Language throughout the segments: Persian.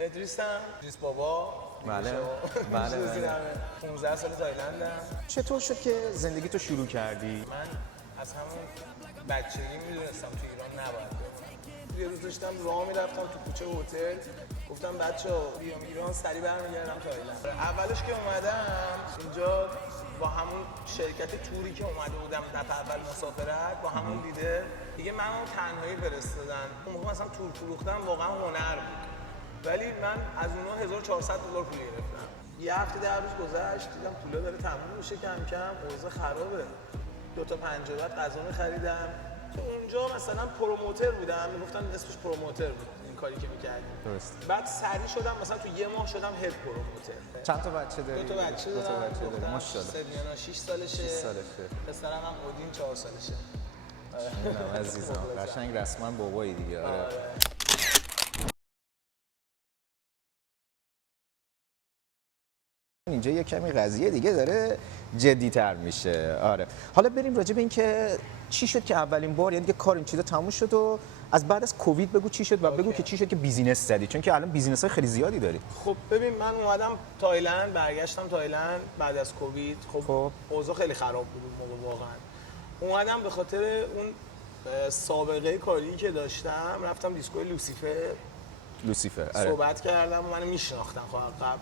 ادریس بابا. بله. 15 سال تایلندم. چطور شد که زندگی تو شروع کردی؟ من از همون بچگی میدونستم تو ایران نباید بمونم. یه روز داشتم راه میرفتم تو کوچه هتل، گفتم بچه‌ها بیام ایران سریع برمیگردم تایلند. اولش که اومدم اینجا با همون شرکت توری که اومده بودم دفعه اول مسافرت، با همون دیده دیگه منو تنهایی فرستادن. اون موقع مثلا تور فروختن واقعا هنر بود. ولی من از اونها 1400 دلار پول گرفتم. یه هفته 10 روز گذشت دیدم پولا داره تموم میشه کم کم، اوضاع خرابه. 2 تا پنجره غذا می‌خریدم. تو اونجا مثلا پروموتر بودم، میگفتن اسمش پروموتر بود این کاری که می‌کردیم. درست. بعد سری شدم مثلا تو یه ماه شدم هد پروموتر. چند تا بچه داری؟ 2 تا بچه دارم. 2 تا بچه داری. ماشاءالله. سریانا 6 سالشه. 6 سالشه. پسرم هم اودین 4 سالشه. نه عزیزم قشنگ رسما بابایی دیگه. آره. اینجا یه کمی قضیه دیگه داره جدی‌تر میشه. آره. حالا بریم راجع به این که چی شد که اولین بار یعنی دیگه کار این چیزا تموم شد و از بعد از کووید بگو چی شد و بگو که چی شد که بیزینس زدی، چون که الان بیزینس‌های خیلی زیادی داری. خب ببین من اومدم تایلند، برگشتم تایلند بعد از کووید. خب اوضاع خیلی خراب بود اون موقع واقعا. اومدم به خاطر اون سابقه کاری که داشتم رفتم دیسکو لوسیفر. صحبت کردم و منو میشناختن خب قبل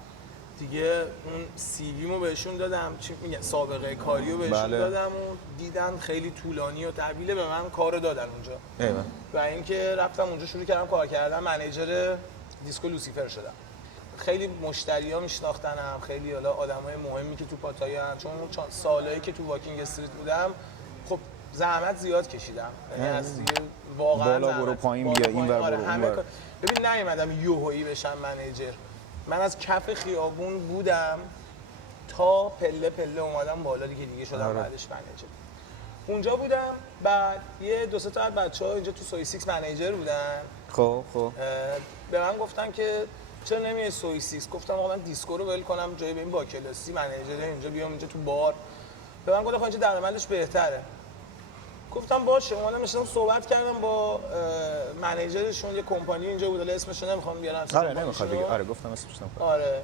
دیگه اون سی ویمو بهشون دادم، چی میگن سابقه کاریو بهشون دادم و دیدن خیلی طولانی و طویله، به من کارو دادن اونجا. و اینکه رفتم اونجا شروع کردم کار کردن، منیجر دیسکو لوسیفر شدم. خیلی مشتریا میشناختنم، خیلی حالا آدمای مهمی که تو پاتایا، چون سالایی که تو واکینگ استریت بودم خب زحمت زیاد کشیدم. یعنی از واقعا بالا برو پایین بیا این ور برو اون ور. ببین نیومدم یوهویی بشم منیجر. من از کف خیابون بودم تا پله پله اومدم بالا دیگه شدم بعدش منیجر. اونجا بودم بعد یه 2 تا از بچه‌ها اینجا تو سوی 6 منیجر بودن. خب به من گفتن که چرا نمیای سوی 6؟ گفتم آقا من دیسکو رو ول کنم جایی به این با کلاسی منیجر اینجا بیام اینجا تو بار. به من گفتن اینجا درآمدش بهتره. گفتم باشه. اومدم نشستم صحبت کردم با منیجرشون، یه کمپانی اینجا بود، اسمش رو نمیخوام بیارم. آره نمیخواد بگی. آره گفتم اسمش نمیخواد. آره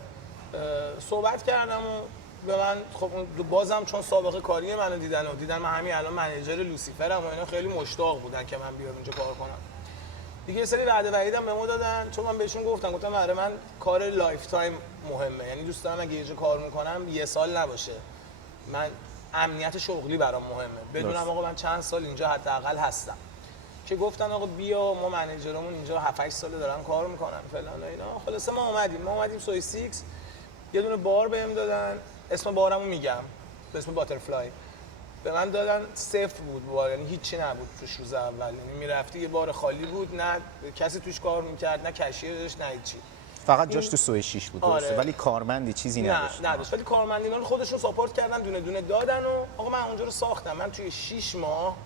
صحبت کردم و به من خب بازم چون سابقه کاری منو دیدن من همین الان منیجر لوسیفرم و اینا خیلی مشتاق بودن که من بیام اینجا کار کنم. دیگه یه سری وعده وعیدم به ما دادن، چون من بهشون گفتم برای من کار لایف تایم مهمه، یعنی دوست دارم اگه اینجا کار میکنم 1 سال نباشه. من امنیت شغلی برام مهمه، بدونم آقا من چند سال اینجا حداقل هستم. که گفتن آقا بیا ما منیجرمون اینجا 7 8 ساله دارن کار میکنن فلان و اینا. خلاصه ما اومدیم سوی 6. یه دونه بار بهم دادن، اسم بارمو میگم، به اسم باترفلای. به من دادن 0 بود بار، یعنی هیچی نبود توش روز اول. یعنی میرفتی یه بار خالی بود، نه کسی توش کار میکرد، نه کشیرش، نه هیچی. فقط جاش تو سوی 6 بود. درسته. ولی کارمندی چیزی نداشت. نه ولی کارمندینا رو خودشون ساپورت کردن، دونه دونه دادن و آقا من اونجا رو ساختم. من توی 6 ماه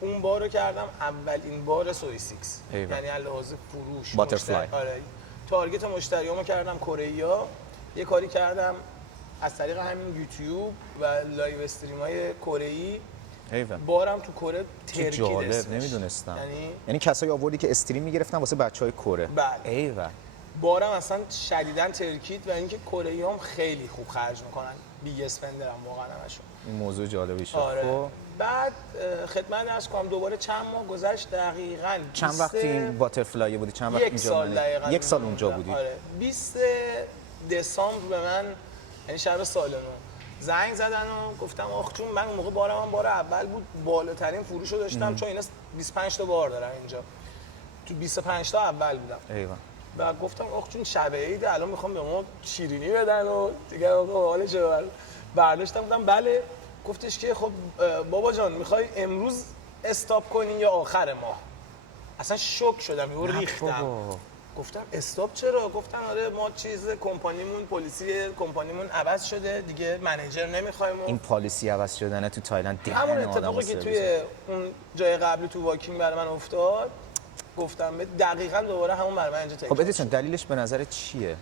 اون بار رو کردم اولین بار سوی 6. یعنی لحاظ فروش باترفلای. آره تارگت مشتریامو کردم کره‌ای‌ها. یه کاری کردم از طریق همین یوتیوب و لایو استریم‌های کره‌ای. بارم تو کره ترکید اسمش. نمیدونستم. یعنی کسایی آوردی که استریم میگرفتن واسه بچهای کره. بله. ایول. بارم اصلا شدیداً ترکید و اینکه کره‌ای‌ها هم خیلی خوب خرج میکنن. بیگ اسپندرم واقعا همشون. این موضوع جالبی شد. آره. بعد خدمت عرض کنم دوباره چند ماه گذشت دقیقاً. چند وقت این باترفلای بودی؟ چند وقت اینجا بودی؟ 1 سال اونجا بودی. آره. 20 دسامبر به من یعنی شب سال نو زنگ زدن و گفتم آخ چون من اون موقع بارم بار اول بود، بالاترین فروشو داشتم چون اینا 25 تا بار دارن اینجا. تو 25 تا اول بودم. ایوه. و گفتم آخ چون شب عید الان میخوام به ما شیرینی بدن و دیگه آقا حالش برداشتم. بودم بله. گفتش که خب بابا جان میخوای امروز استاپ کنی یا آخر ماه؟ اصلا شوک شدم، یهو ریختم. گفتم استاپ چرا؟ گفتن آره ما چیز کمپانیمون پلیسی کمپانیمون عوض شده دیگه، منیجر نمیخوایم. این پالیسی عوض شدنه تو تایلند همون اتفاقی که توی اون جای قبلی تو واکینگ برای من افتاد، گفتم دقیقاً دوباره همون برای من اینجا تکرار. خب ادیسون دلیلش به نظر چیه؟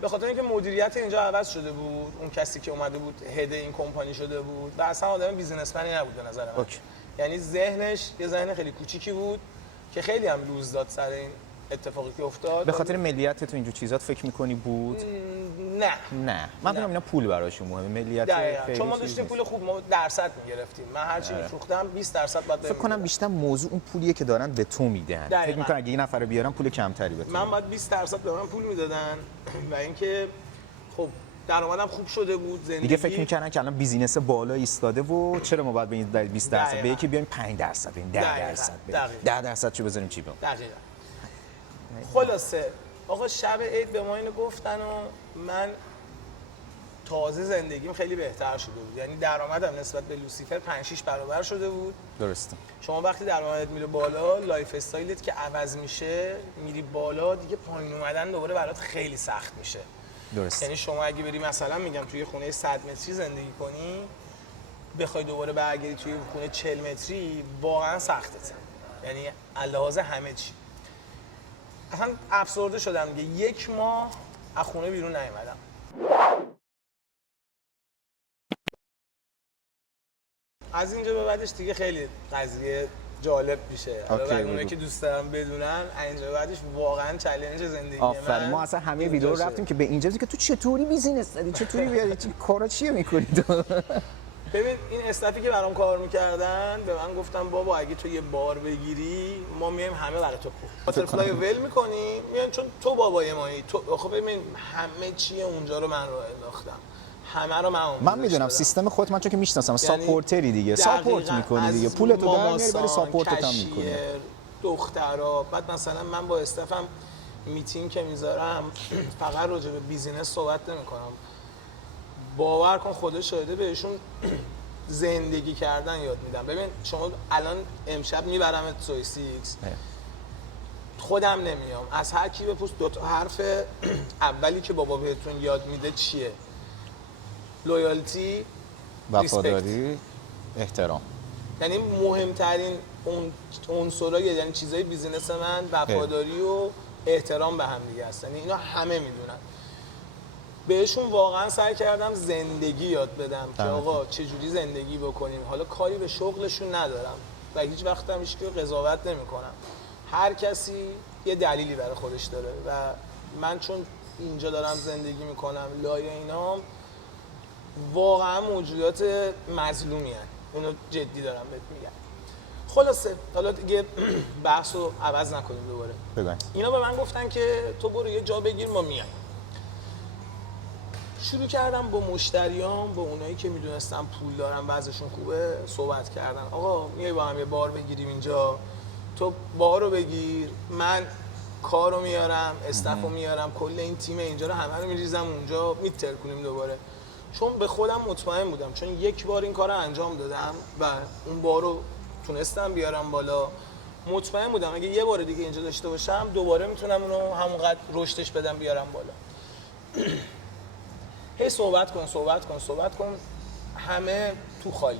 به خاطر اینکه مدیریت اینجا عوض شده بود، اون کسی که اومده بود هد این کمپانی شده بود و اصلا آدم بیزینسمنی نبود به نظر من. یعنی ذهنش یه ذهن خیلی کوچیکی بود که خیلی هم لوز داد سر این اتفاقی که افتاد. به خاطر ملیت تو اینجور چیزات فکر می‌کنی بود؟ نه من میگم اینا پول براشون مهمه، ملیت خیلی. چون ما داشتیم پول خوب، ما درصد می‌گرفتیم. من هر چی می‌فروختم 20% بعد فکر کنم بیشتر موضوع اون پولیه که دارن به تو میدن. فکر می‌کنم اگه این نفر رو بیارن پول کمتری بده. من بعد 20% به من پول میدادن و اینکه خب درآمدم خوب شده بود، زندگی دیگه فکر می‌کردن که الان بیزینس بالا ایستاده و چرا ما باید به این 20% به یکی بیایم 5% بدیم 10% بدیم 10% چه بزنیم چی بدیم. دقیقاً. خلاصه آقا شب عید به ما اینو گفتن و من تازه زندگیم خیلی بهتر شده بود، یعنی درآمدم نسبت به لوسیفر 5-6 برابر شده بود. درسته. شما وقتی درآمدت میره بالا، لایف استایلت که عوض میشه، میری بالا، دیگه پایین اومدن دوباره برات خیلی سخت میشه. درسته. یعنی شما اگه بری مثلا میگم توی خونه 100 متری زندگی کنی، بخوای دوباره برگردی توی خونه 40 متری، واقعا سخته. یعنی علاوه همه چی. اصلا افسرده شدم دیگه، 1 ماه از خونه بیرون نیومدم. از اینجا به بعدش دیگه خیلی قضیه جالب میشه. برای اونایی که دوست دارم بدونن، اینجا به بعدش واقعا چالش زندگی من. ما اصلا همه ویدیو رو رفتیم که به اینجا که تو چطوری بیزینس داری، چطوری بیاری، چه کارا چیه می‌کنی تو. ببین این استافی که برام کار میکردن به من گفتم بابا اگه تو یه بار بگیری ما میایم همه برای تو خوب باترفلای ول میکنی میان، چون تو بابای مایی. تو خب ببین همه چیه اونجا رو من راه انداختم، همه رو من میدونم سیستم خودت، من چون که میشناسم ساپورتری دیگه، ساپورت میکنی دیگه، پولتو در میاری ولی ساپورتت هم میکنی. دخترا بعد مثلا من با استافم میتینگ که میذارم فقط راجع به بیزینس صحبت نمیکنم، باور کن خدا شاهده بهشون زندگی کردن یاد میدم. ببین شما الان امشب میبرمت سوی سیکس، خودم نمیام، از هر کی بپرس 2 تا حرف اولی که بابا بهتون یاد میده چیه؟ لویالتی، وفاداری، احترام. یعنی مهمترین عنصرهای، یعنی چیزای بیزینس من وفاداری و احترام به هم دیگه است. یعنی اینا همه میدونن. بهشون واقعا سعی کردم زندگی یاد بدم که آقا چجوری زندگی بکنیم. حالا کاری به شغلشون ندارم و هیچ وقت هم هیچ کی قضاوت نمی‌کنم. هر کسی یه دلیلی برای خودش داره و من چون اینجا دارم زندگی میکنم لای اینام، واقعا موجودات مظلومی هستن. اونو جدی دارم بهت میگم. خلاصه حالا دیگه بحث رو عوض نکنیم دوباره. اینا به من گفتن که تو برو یه جا بگیر ما میایم. شروع کردم با مشتریام، با اونایی که میدونستم پول دارن وضعشون خوبه صحبت کردن. آقا میای با هم یه بار بگیریم اینجا، تو بارو بگیر، من کارو میارم، استافو میارم، کل این تیم اینجا رو همه رو میریزم اونجا، میترکونیم دوباره. چون به خودم مطمئن بودم، چون 1 بار این کارو انجام دادم و اون بارو تونستم بیارم بالا. مطمئن بودم اگه یه بار دیگه اینجا داشته باشم دوباره میتونم اونو همونقدر رشدش بدم بیارم بالا. هی صحبت کن همه تو خالی.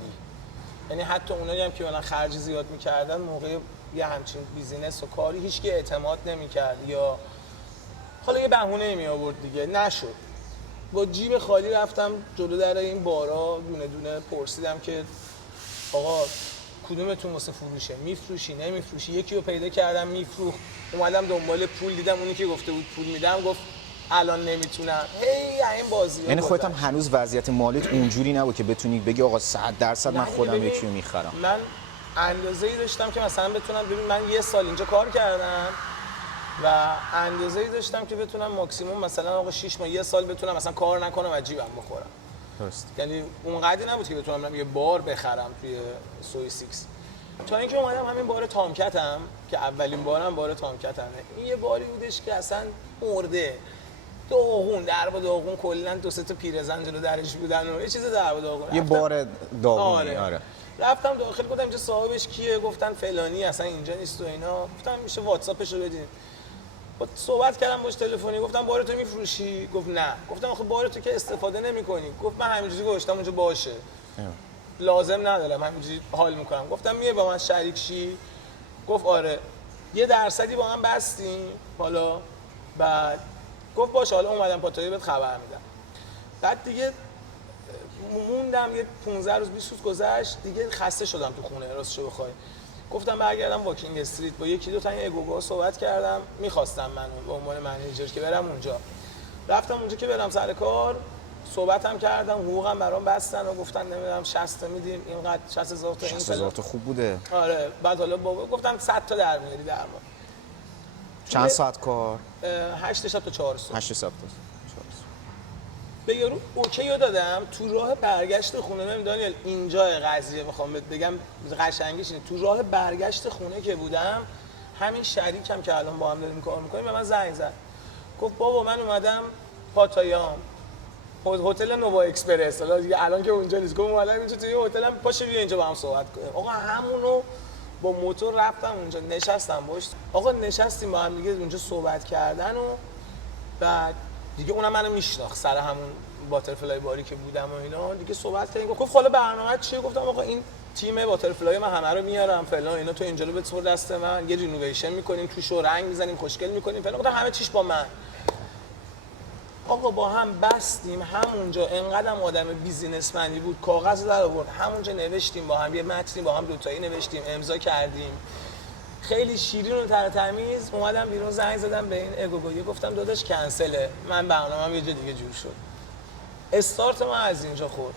یعنی حتی اونایی هم که مثلا خرج زیاد می‌کردن موقع یه همچین بیزینس و کاری هیچ کی اعتماد نمی‌کرد یا حالا یه بهونه می آورد دیگه. نشد. با جیب خالی رفتم جلو در این بارا، دونه دونه پرسیدم که آقا کدومتون واسه فروشه، میفروشی نمیفروشی؟ یکی رو پیدا کردم میفروخت، اومدم دنبال پول، دیدم اونی که گفته بود پول میدم گفت الان نمیتونم. این بازی یعنی خودت هم هنوز وضعیت مالیت اونجوری نبود که بتونی بگی آقا 100% من خودم یکی رو میخرم. من اندازه‌ای داشتم که مثلا بتونم، ببین من 1 سال اینجا کار کردم و اندازه‌ای داشتم که بتونم ماکسیموم مثلا آقا 6 ماه 1 سال بتونم مثلا کار نکنم و جیبم بخورم. درست. یعنی اونقدری نبود که بتونم یه بار بخرم توی سوی سیکس. تا اینکه اومدم همین بار تامکتم که اولین بارم بار تامکتمه. این یه باری بودش که اصلا مرده. داغون داغون کلا 2-3 تا پیرزن جلو درش بودن و یه چیز داغون. یه بار داغونی. آره. رفتم داخل، گفتم اینجا صاحبش کیه؟ گفتن فلانی، اصلا اینجا نیست و اینا. گفتم میشه واتساپش رو بدین. صحبت کردم باش تلفنی، گفتم بارتو میفروشی؟ گفت نه. گفتم آخه بارتو که استفاده نمی‌کنی. گفت من همینجوری گذاشتم اونجا باشه. لازم ندارم، همینجوری حال می‌کنم. گفتم میای با من شریک شی؟ گفت آره. 1% با من بستیم حالا. بعد گفت باشه حالا اومدم پاتوقی بهت خبر میدم. بعد دیگه موندم یه 15 روز 20 روز گذشت، دیگه خسته شدم تو خونه راستشو بخوای. گفتم برگردم واکینگ استریت، با یکی دو تا این اگوگو صحبت کردم، می‌خواستم منو به عنوان منیجر که برم اونجا. رفتم اونجا که برم سر کار، صحبتم کردم، حقوقم برام بستن و گفتن نمیدونم 60 تا میدیم، اینقدر 60000 تا، این 60000 تا خوب بوده. آره. بعد حالا گفتم 100 تا در میاری در ما. چند ساعت کار؟ 8 شب تا 4 صبح. 8 ساعت. به یارو اوکی رو دادم. تو راه برگشت خونه، ببین دانیل اینجا قضیه میخوام بهت بگم قشنگیش اینه، تو راه برگشت خونه که بودم، همین شریکم که الان با هم داریم کار میکنیم به من زنگ زد، گفت بابا من اومدم پاتایا، هتل نووا اکسپرس، حالا دیگه الان که اونجا نیست، گفت اومدم اینجا توی هتلم، پاشو بیا اینجا با هم صحبت کنیم. آقا همونو با موتور رفتم اونجا، نشستم باش، آقا نشستیم با هم دیگه اونجا صحبت کردن و بعد دیگه اونم منو میشناخت سر همون باترفلای باری که بودم و اینا، دیگه صحبت کردیم. گفت حالا برنامه چیه؟ گفتم آقا این تیم باترفلای من همه رو میارم فلان اینا، تو اینجا رو بسپر دست من، یه رینوویشن میکنیم توش، رنگ میزنیم، خوشگل میکنیم فلان. گفتم همه چیش با من. آقا با هم بستیم همونجا، انقدرم آدم بیزینسمنی بود، کاغذ در آورد، همونجا نوشتیم با هم، یه متنی با هم دوتایی نوشتیم، امضا کردیم، خیلی شیرین و ترتمیز. اومدم بیرون، زنگ زدم به این اگوگو، گفتم داداش کنسله، من برنامه‌ام یه جا دیگه جور شد. استارت من از اینجا خورد.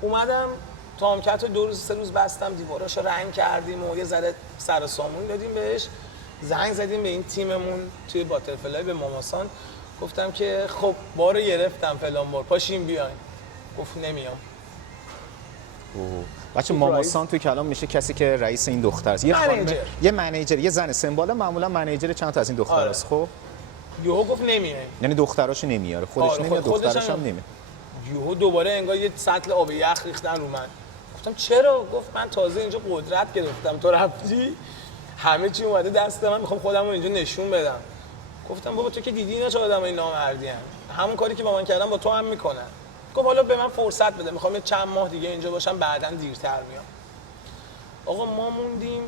اومدم تامکت رو 2 روز 3 روز بستم، دیواراشو رنگ کردیم و یه ذره سر و سامون دادیم بهش. زنگ زدیم به این تیممون توی باترفلای، به ماماسان، گفتم که خب بارو گرفتم فلان بار، پاشیم بیاین. گفت نمیام. بچه ماماسان توی کلام میشه کسی که رئیس این دختر است، یه خانم، یه منیجر، یه زن سمباله، معمولا منیجر چند تا از این دختراست. خب یهو گفت نمیایم، یعنی دختراشو نمیاره، خودش نمیاد، دخترش هم نمیاد. یهو دوباره انگار یه سطل آب یخ ریختن رو من. گفتم چرا؟ گفت من تازه اینجا قدرت گرفتم، تو رفتی همه چی اومده دست من، میخوام خودم رو اینجا نشون بدم. گفتم بابا تو که دیدی اینا چه آدمای نامردی ان، همون کاری که با من کردم با تو هم میکنن. گفت حالا به من فرصت بده، میخوام یه چند ماه دیگه اینجا باشم، بعداً دیرتر میام. آقا ما موندیم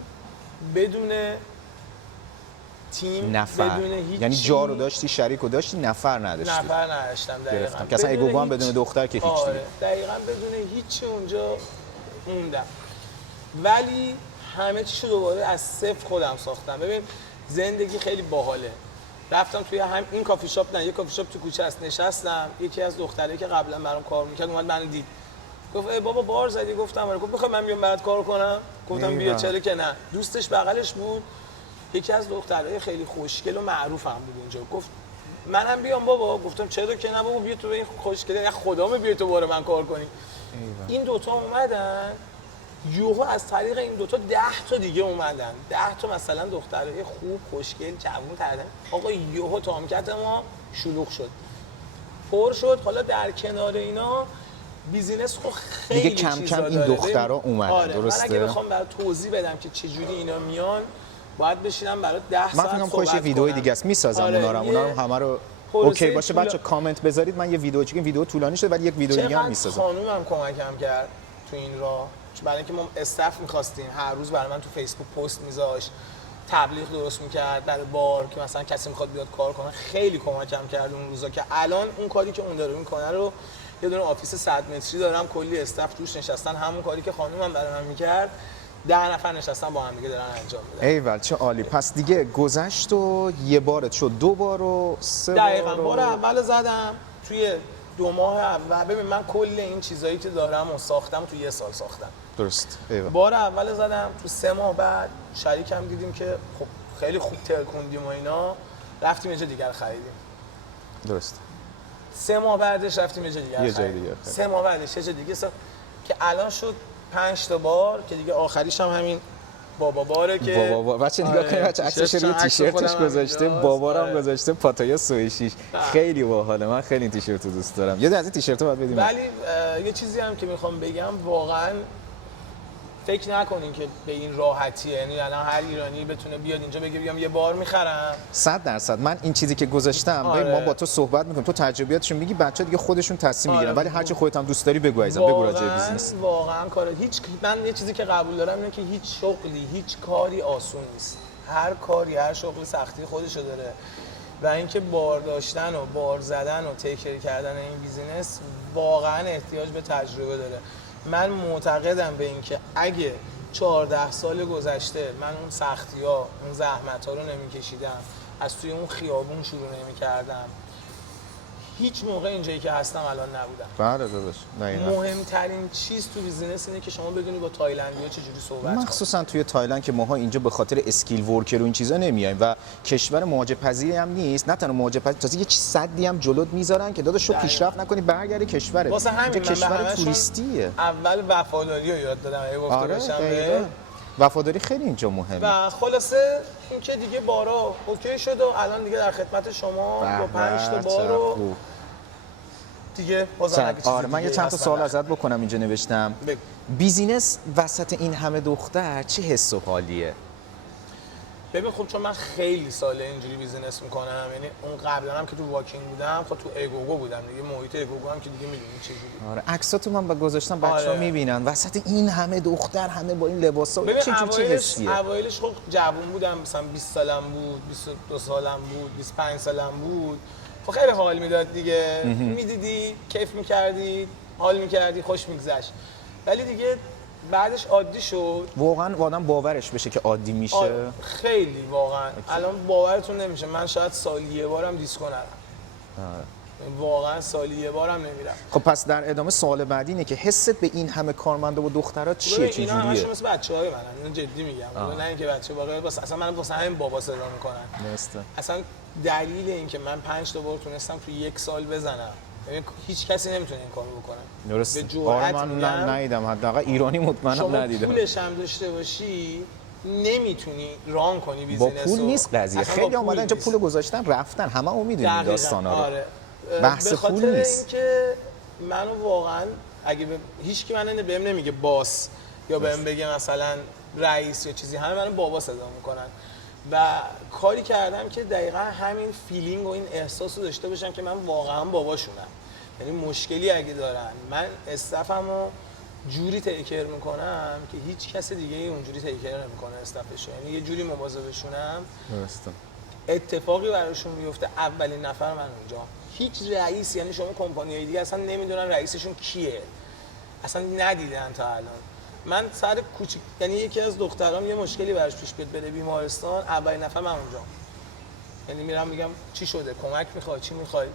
بدون تیم، نفر. بدون هیچ، یعنی جا رو داشتی، شریک رو داشتی، نفر نداشتی. نفر نداشتم دقیقاً. که اصلا اگوگو هم بدون دختر که هیچ دیگه. آره دقیقاً بدون هیچ اونجا موندم. ولی همه چیشو دوباره از صفر خودم ساختم. ببین زندگی خیلی باحاله. رفتم توی این کافی شاپ، نه یه کافی شاپ تو کوچه است، نشستم، یکی از دخترایی که قبلا برام کار میکرد اومد منو دید، گفت ای بابا بار زدی؟ گفتم آره. گفت میخوای من بیام برات کار کنم؟ گفتم بیا. چرا که نه. دوستش بغلش بود، یکی از دخترای خیلی خوشگل و معروفم بود اونجا. گفت منم بیام بابا. گفتم چرا که نه بابا، بیا تو این خوشگله، یا خدامه بیا تو باره من کار کنی. این دوتا اومدن، یوهو از طریق این دوتا 10 تا دیگه اومدن، 10 تا مثلا دخترای خوب خوشگل جوون تردن. آقا یوهو تامکت ما شلوغ شد، پر شد. حالا در کنار اینا بیزینس خب خیلی دیگه کم کم این دخترها اومدن. آره. درسته. من اگه بخوام برات توضیح بدم که چه جوری اینا میان، باید بشینم برات 10 ساعت صحبت کنم. من فکر ویدیو دیگه است میسازم. آره. اونا رو همه رو اوکی باشه. بچا کامنت بذارید، من یه ویدیو چیکم، ویدیو طولانی شده ولی یک ویدیو دیگه هم میسازم. خانومم کمکم کرد تو این راه، برای اینکه ما استاف می‌خواستیم، هر روز برای من تو فیسبوک پست می‌ذاشت، تبلیغ درست می‌کرد برای بار که مثلا کسی می‌خواد بیاد کار کنه. خیلی کمکم کرد اون روزا که الان اون کاری که اون داره می‌کنه رو، یه دونه آفیس 100 متری دارم، کلی استاف توش نشستن، همون کاری که خانومم برای من می‌کرد 10 نفر نشستن با هم دیگه دارن انجام میدن. ایول چه عالی. پس دیگه گذشت و یه بارت شد، 2 بار و 3 بار. دقیقاً بار اول زدم توی 2 ماه اول. ببین من کل این چیزایی که دارم و ساختم تو 1 سال ساختم. درست. ایول. بار اول زدم، تو 3 ماه بعد شریکم دیدیم که خب خیلی خوب ترکوندیم و اینا، رفتیم یه جای دیگر خریدیم. درست. 3 ماه بعدش رفتیم یه جای دیگر خریدیم. 3 ماه بعدش یه جای دیگه که الان شد 5 تا بار که دیگه آخریش هم همین بابا باره که بابا بچه نگاه کنید، بچه عکسش روی تیشرتش گذاشته، بابا رو هم گذاشته، پاتایا 106. خیلی باحاله. من خیلی این تیشرت رو دوست دارم. یه از این تیشرت‌ها باید بدیم. ولی یه چیزی هم که میخوام بگم، واقعا فکر نکنین که به این راحتیه، یعنی الان هر ایرانی بتونه بیاد اینجا بگه بیام یه بار میخرم. 100%. من این چیزی که گذاشتم، ما با تو صحبت میکنیم، تو تجربیاتشون میگی، بچه‌ها دیگه خودشون تصمیم میگیرن. ولی هر چی خودت هم دوست داری بگو عزیزم، بگو راجع به بیزنس. واقعا کار هیچ، من یه چیزی که قبول دارم اینه که هیچ شغلی، هیچ کاری آسون نیست. هر کاری، هر شغلی سختی خودشو داره و اینکه بار داشتن و بار زدن و تیکر کردن این بیزینس واقعا احتیاج به تجربه داره. من معتقدم به اینکه اگه 14 سال گذشته من اون سختی‌ها، اون زحمت‌ها رو نمی‌کشیدم، از توی اون خیابون شروع نمی‌کردم، هیچ موقع اینجایی که هستم الان نبودم. بله داداش. مهمترین چیز تو بیزینس اینه که شما بدونی با تایلندی‌ها چجوری صحبت کنی. مخصوصا توی تایلند که ماها اینجا به خاطر اسکیل ورکر و این چیزا نمیایم و کشور مهاجرپذیری هم نیست. نه تنها مهاجرپذیر، تازه یه صدی هم جلوت میذارن که داداش شو پیشرفت نکنی برگردی کشورت. واسه همین من کشور توریستیه. اول وفاداری رو یاد دادم اگه گفته باشم. وفاداری خیلی اینجا مهمه. و خلاصه این که دیگه بارا اوکی شد و الان دیگه در خدمت شما با 5 تا بار دیگه بازم اگه چیزی من یه چند تا سوال ازت بکنم اینجا نوشتم. بیزینس وسط این همه دختر چه حس و حالیه؟ ببین خب چون من خیلی ساله اینجوری بیزینس میکنم، یعنی اون قبلا هم که تو واکینگ بودم خب تو اگوگو بودم دیگه، محیط اگوگو هم که دیگه میدونی چجوری. آره عکساتو من گذاشتم بچه‌ها میبینن وسط این همه دختر، همه با این لباسا، چه حسیه؟ اوایلش خب جوون بودم، مثلا 20 سالم بود، 22 سالم بود، 25 سالم بود، خب خیلی حال میداد دیگه، میدیدی کیف میکردی، حال میکردی، خوش میگذشت. ولی دیگه بعدش عادی شد. واقعا آدم باورش بشه که عادی میشه. خیلی واقعا الان باورتون نمیشه من شاید سالی یه بارم دیسکو نرم. واقعا سالی یه بارم نمیرم. خب پس در ادامه سوال بعدی اینه که حست به این همه کارمندا و دخترها چیه، چجوریه؟ اینا همش مثل بچه‌های منن، اینو جدی میگم. نه اینکه بچه واقعا اصلا من واسه همین بابا صدا میکنن. اصلا دلیل اینکه من 5 تا بار تونستم تو 1 سال بزنم، یعنی هیچ کسی نمیتونه این کارو بکنه. درست. به جرئت من ندیدم، حداقل ایرانی مطمئنم ندیدم. شما پولش هم داشته باشی نمیتونی ران کنی بیزینس. با پول نیست قضیه. خیلی اومدن اینجا پول گذاشتن رفتن، همه اون میدونن داستانا رو. آره. بحث پول نیست. به خاطر اینکه منو واقعا اگه هیچ کی منو بهم نمیگه باس یا بهم بگه مثلا رئیس یا چیزی، همه منو بابا صدا میکنن و کاری کردم که دقیقا همین فیلینگ و این احساس رو داشته باشم که من واقعا باباشونم. یعنی مشکلی اگه دارن من استفمو جوری تیکر میکنم که هیچ کس دیگه اونجوری تیکر نمیکنه استفش، یعنی یه جوری مواظبشونم. درسته. اتفاقی براشون میفته اولین نفر من اونجا. هیچ رئیس، یعنی شما کمپانیای دیگه اصلا نمیدونن رئیسشون کیه، اصلا ندیدن تا الان. من سر کوچیک، یعنی یکی از دخترام یه مشکلی براش پیش بیاد بره بیمارستان، اولین نفر من اونجا. یعنی میرم میگم چی شده، کمک میخوای، چی میخوای؟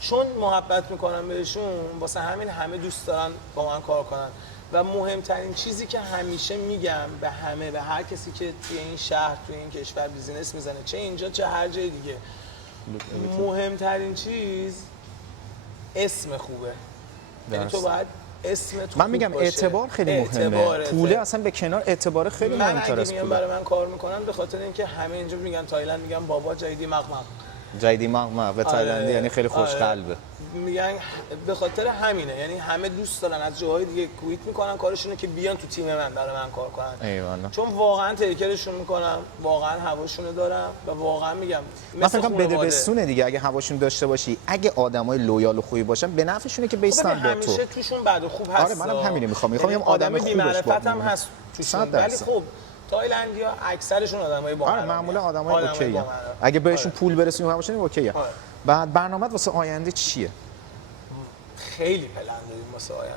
چون محبت میکنم بهشون، واسه همین همه دوست دارن با من کار کنن. و مهمترین چیزی که همیشه میگم به همه، به هر کسی که توی این شهر، توی این کشور بیزینس میزنه، چه اینجا چه هر جای دیگه، مهمترین چیز اسم خوبه. یعنی تو باید اسمت من میگم باشه. اعتبار خیلی مهمه. پوله اصلا به کنار، اعتبار خیلی مهمتر از پوله. من برای من کار میکنم به خاطر اینکه همه اینجا میگن تایلند، میگن بابا جایدی مقمق. جایدی مقمق به تایلندی یعنی خیلی خوش قلبه. میگن به خاطر همینه، یعنی همه دوست دارن از جاهای دیگه کویت میکنن کارشونه که بیان تو تیم من برای من کار کنن. ایوالله. چون واقعا تیکرشون میکنم، واقعا هواشونو دارم و واقعا میگم من فکر کنم بده بسونه دیگه. اگه هواشون داشته باشی، اگه آدمای لویال و خوبی باشن، به نفعشونه که بیستن با تو. همیشه توشون بد و خوب هست. آره منم همینو میخوام یه آدم خوبی هم هست توشون، ولی خب تایلندیا اکثرشون آدمای با آره معمولا آدمای اوکیه. اگه بهشون پول برسونیم همشون اوکیه. بعد برنامه‌ت واسه آینده چیه؟ خیلی پلن داریم واسه آینده.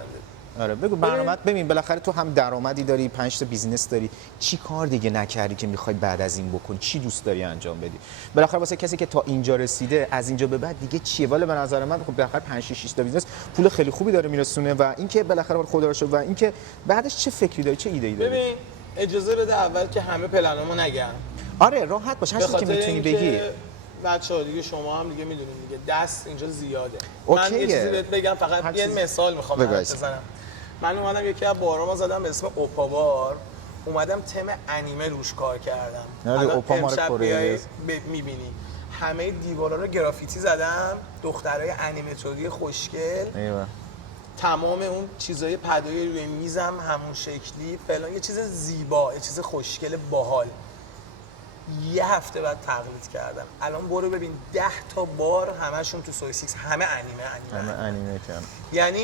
آره بگو برنامه‌ت. ببین بالاخره تو هم درآمدی داری، 5 تا بیزینس داری، چی کار دیگه نکردی که میخوای بعد از این بکنی؟ چی دوست داری انجام بدی؟ بالاخره واسه کسی که تا اینجا رسیده، از اینجا به بعد دیگه چیه؟ ولی به نظر من خب بالاخره 5 6 تا بیزینس پول خیلی خوبی داره میرسونه و اینکه بالاخره خدا رو شکر، و اینکه بعدش چه فکری داری، چه ایده‌ای داری؟ ببین اجازه بده اول که همه پلنامو نگم. آره راحت باش، هر چیزی که میتونی بگی. بچه‌ها دیگه شما هم دیگه میدونید دیگه دست اینجا زیاده. من یه چیزی بهت بگم، فقط یه مثال میخوام بزنم. من اومدم یکی از بارامو زدم به اسم اوپا بار، اومدم تم انیمه روش کار کردم. الان اوپا مال کره میبینی همه دیوارا رو گرافیتی زدم، دخترای انیماتوری خوشگل. ایوه. تمام اون چیزای پدای روی میزم همون شکلی فلان، یه چیز زیبا، یه چیز خوشگل باحال. یه هفته بعد تقلید کردم. الان برو ببین 10 تا بار همشون تو سوی 6 همه انیمه کردن. یعنی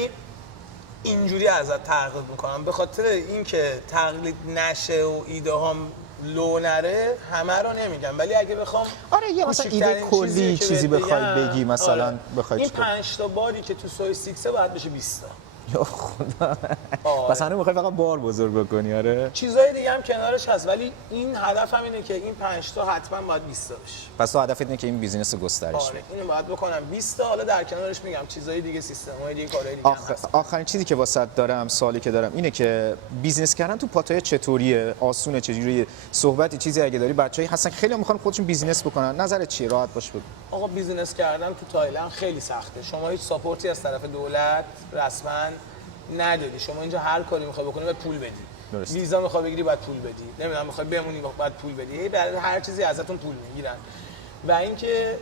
اینجوری ازت تقلید میکنم به خاطر اینکه تقلید نشه و ایده هام لو نره. همه رو نمیگم ولی اگه بخوام آره یه مثلا ایده کلی چیزی بخوای بگی، مثلا بخوای این 5 تا باری که تو سوی 6 باید بشه 20 تا. یا خدا. آره. پس هنوز میخوای فقط بار بزرگ بکنی. آره. چیزای دیگه هم کنارش هست، ولی این هدفم اینه که این 5 تا حتما باید 20 تا بشه. پس تو هدفت اینه که این بیزینس رو گسترش بدی. آره اینو باید بکنم 20 تا. حالا در کنارش میگم چیزای دیگه، سیستم‌های دیگه، کارهای دیگه هم هست. آخرین چیزی که واسط دارم، سوالی که دارم اینه که بیزینس کردن تو پاتایا چطوریه؟ آسونه؟ چجوریه؟ صحبتی چیزی اگه داری، بچه‌ای هستن خیلی میخوان خودشون بیزینس بکنن، نظرت چیه؟ راحت باش بگو. آقا بیزینس کردن تو تایلند خیلی سخته. شما هیچ ساپورتی از طرف دولت رسما نداری. شما اینجا هر کاری میخوای بکنی باید پول بدی. درست. ویزا میخوای بگیری باید پول بدی. نمیدونم میخوای بمونی باید پول بدی. برای هر چیزی ازتون پول میگیرن. و اینکه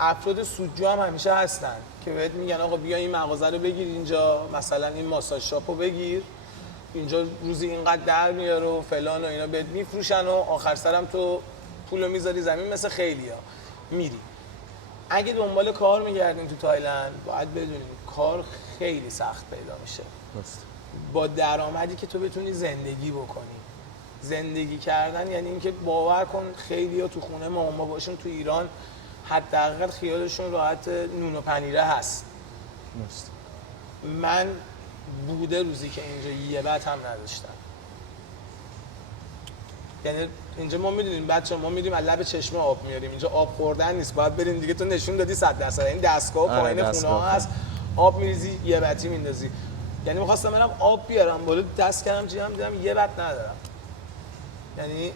افراد سودجو هم همیشه هستن که بهت میگن آقا بیا این مغازه رو بگیر اینجا، مثلا این ماساژ شاپو بگیر اینجا، روزی اینقدر در میاره و فلان و اینا بهت میفروشن و آخر سرم تو پولو میذاری زمین مثل خیلیا میری. اگه دنبال کار میگردین تو تایلند باید بدونید کار خیلی سخت پیدا میشه. با درآمدی که تو بتونی زندگی بکنی. زندگی کردن یعنی اینکه باور کن خیلیا تو خونه ما باشون تو ایران حداقل خیالشون راحت نون و پنیره هست. من بوده روزی که اینجا یه بت هم نداشتم. یعنی اینجا ما میدونیم بچه ما میدونیم از لب چشمه آب میاریم، اینجا آب خوردن نیست، باید بریم دیگه. تو نشون دادی 100%. این دستگاه پایین خونه ها هست، آب میریزی یه بتی میندازی. یعنی می‌خواستم برم آب بیارم بالا، دست کردم جیبم دیدم یه بت ندارم. یعنی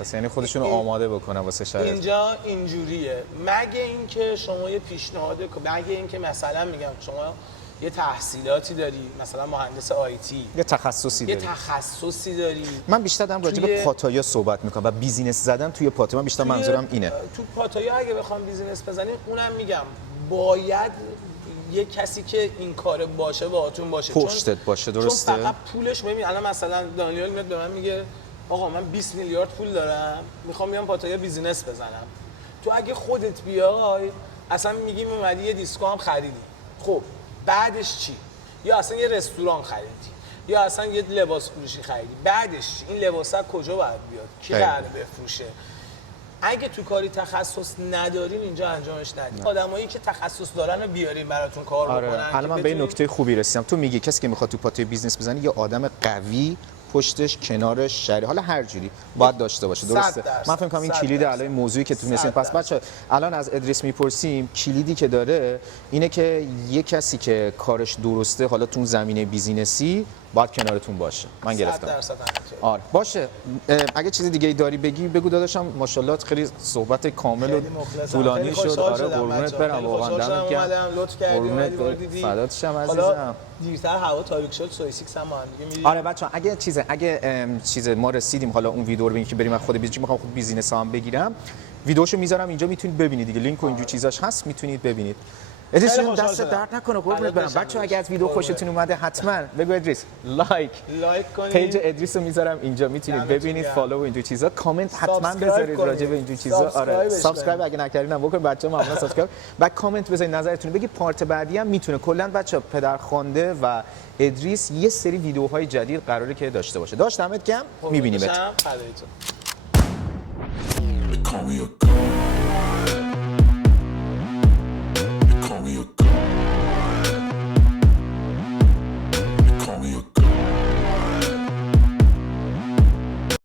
پس یعنی خودشونو آماده بکنن واسه شرایط. اینجا اینجوریه. مگه اینکه شما یه پیشنهاد، مگه اینکه مثلا میگم شما یه تحصیلاتی داری، مثلا مهندس آیتی، یه تخصصی داری. من بیشتر دارم راجع به پاتایا صحبت میکنم و بیزینس زدن توی پاتایا. من بیشتر منظورم اینه. تو پاتایا اگه بخوام بیزینس بزنیم اونم میگم باید یه کسی که این کار باشه باهاتون باشه، پشتت باشه. درسته؟ چون فقط پولش ببین الان مثلا دانیال میاد به من میگه آقا من 20 میلیارد پول دارم میخوام بیام پاتایا بیزینس بزنم. تو اگه خودت بیای اصلا میگیم اومدی یه دیسکو هم خریدی، خب بعدش چی؟ یا اصلا یه رستوران خریدی یا اصلا یه لباس فروشی خریدی، بعدش این لباسا کجا باید بیاد؟ کی قراره بفروشه؟ اگه تو کاری تخصص ندارین اینجا انجامش ندید. آدمایی که تخصص دارن رو بیارین براتون کار بکنن. حالا من به این نکته خوبی رسیدم. تو میگی کسی که میخواد تو پاتوی بیزنس بزنه یه آدم قوی پشتش، کنارش، شری، حالا هر جوری باید داشته باشه. درسته؟ من فکر کنم این کلید الان موضوعی که تو نسین. پس بچا الان از ادریس میپرسیم کلیدی که داره اینه که یه کسی که کارش درسته حالا تو زمینه بیزینسی باید کنارتون باشه. من گرفتم. 100% آره باشه. اگه چیز دیگه ای داری بگی بگو داداشم. ماشاءالله خیلی صحبت کامل و طولانی شد. آره قربونت برم، واقعا دمت گرم. لطف کردی. فدات شم عزیزم. حالا دیرتر هوا تاریک شد، سویسیکس هم با هم دیگه میریم. آره بچه‌ها اگه چیز ما رسیدیم حالا اون ویدیو رو ببینید که بریم از خود بیزنس، میخوام خود بیزینس هم بگیرم، ویدیوشو میذارم اینجا میتونید ببینید دیگه. لینک و اینجور چیزاش هست میتونید ببینید. ادریس دست درد نکنه قربونت برم. بچه‌ها اگه از ویدیو خوشتون اومده حتما بگو ادریس لایک کنید. پیج ادریس رو میذارم اینجا میتونید ببینید، فالو و اینجور چیزا، کامنت حتما بذارید راجع به اینجور چیزا. آره سابسکرایب اگه نکردین هم بکنید بچه‌ها، ممنون سابسکرایب و کامنت بذارید نظرتون رو بگید. پارت بعدی هم میتونه کلا بچه‌ها پدرخوانده و ادریس یه سری ویدیوهای جدید قراره که داشته باشه. داشتمت گم میبینیمت. فدای تو.